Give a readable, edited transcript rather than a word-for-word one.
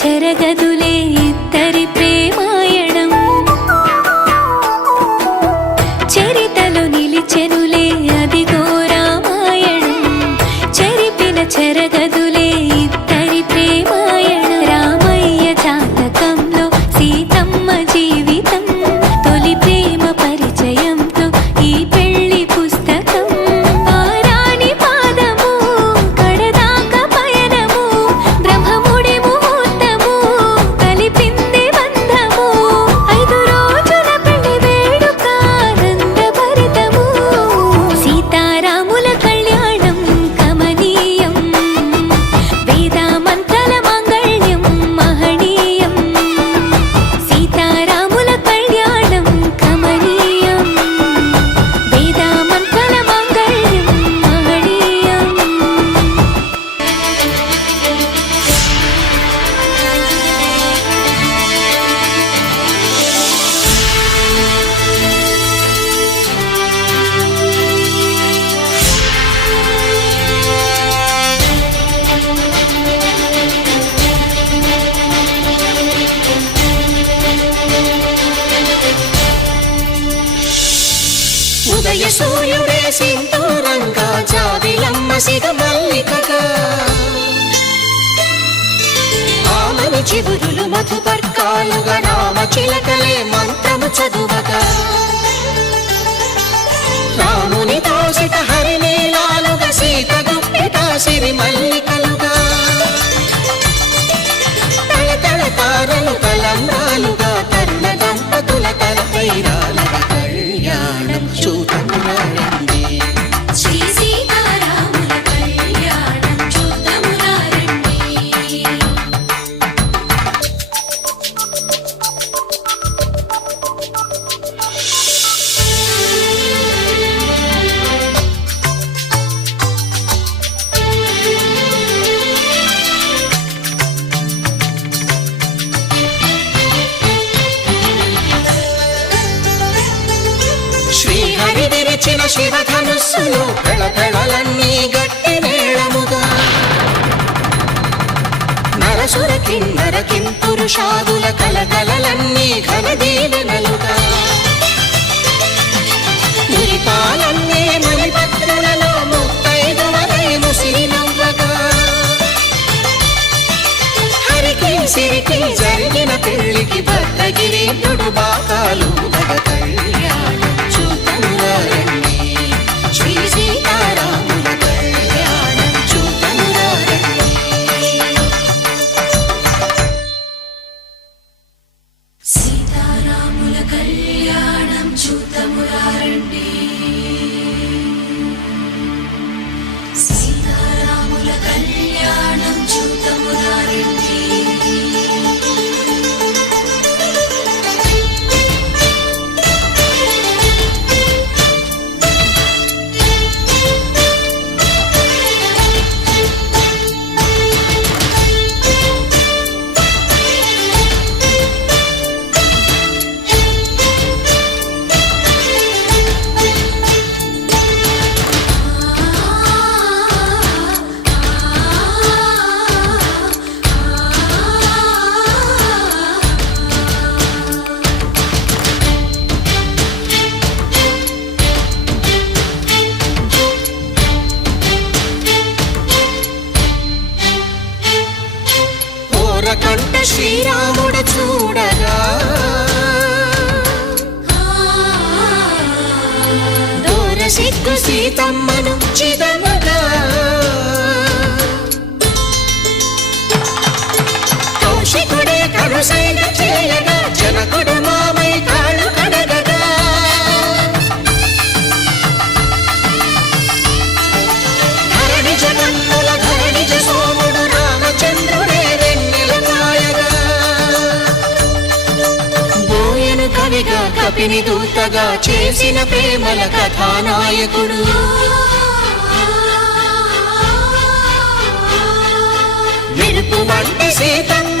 చెరగదులే ఇద్దరి ప్రేమాయణం చరితలో నిలిచెనులే అదిగో రామాయణం చెరిపిన చెరగదులే ఇద్దరి ప్రేమాయణం రామయ్య జాతకంలో సీతమ్మ జీవితం తొలి ప్రేమ పరిచయంతో ఈ పెళ్లి పుస్తకం ఆరాని పాదము కడదాకా పయనము బ్రహ్మముడి ముహూర్తము కలిపింది బంధము 5 రోజుల పెళ్లి వేడుక ఆనందభరితము సీతారాముల కళ్యాణం కమనీయం వేదామంతల మాంగళ్యం మహనీయం సీతారాముల కళ్యాణం కమనీయం వేదామంతల మాంగళ్యం మహనీయం ఉదయ సూర్యుడే సింధూరంగా జాబిలమ్మ సిగ మల్లికగా ఆమని చివురులు మధుపర్కాలుగా రామ చిలకలే మంత్రము చదువగా రాముని దోసిట హరినీలాలుగా సీత గుప్పిట సిరి మల్లికలుగా తలతల తారలు తలంబ్రాలుగా తరుణ దంపతుల తలపైరాలుగా కళ్యాణం చూతమురారండి శ్రీ సీతారాముల కళ్యాణం చూద్దామురారండి పేల్చిన శివధనుస్సులో పెళపెళలన్నీ గట్టి మేళముగా నరసుర కిన్నర కింపురుషాదుల కలకలలన్నీ ఘన దీవెనలుగా మురిపాలన్నీ మణిపత్రులలో ముత్తైదువలై ముసిరి నవ్వగా హరికి సిరికి జరిగిన పెళ్లికి భద్రగిరి బాకాలు కళ్యాణం చూతమురారండి శ్రీ సీతారాముల కళ్యాణం చూతమురారండి సీతారాముల కళ్యాణం చూతమురారండి సీతారాముల కళ్యాణం చూతమురారండి కంట శ్రీరాముడు చూడగా దూర సిగ్గు సీతమ్మను చిదమగా కౌశికుడే కరుసైన చేయగా జనకుడు మామై కాళ్ళు కడగగా ధరణి జగన్నుల ధరణిజ సోముడు రామచంద్రుడే కవిగా కపిని దూతగా చేసిన ప్రేమల కథానాయకుడు మెరుపు వంటి సీతమ్మ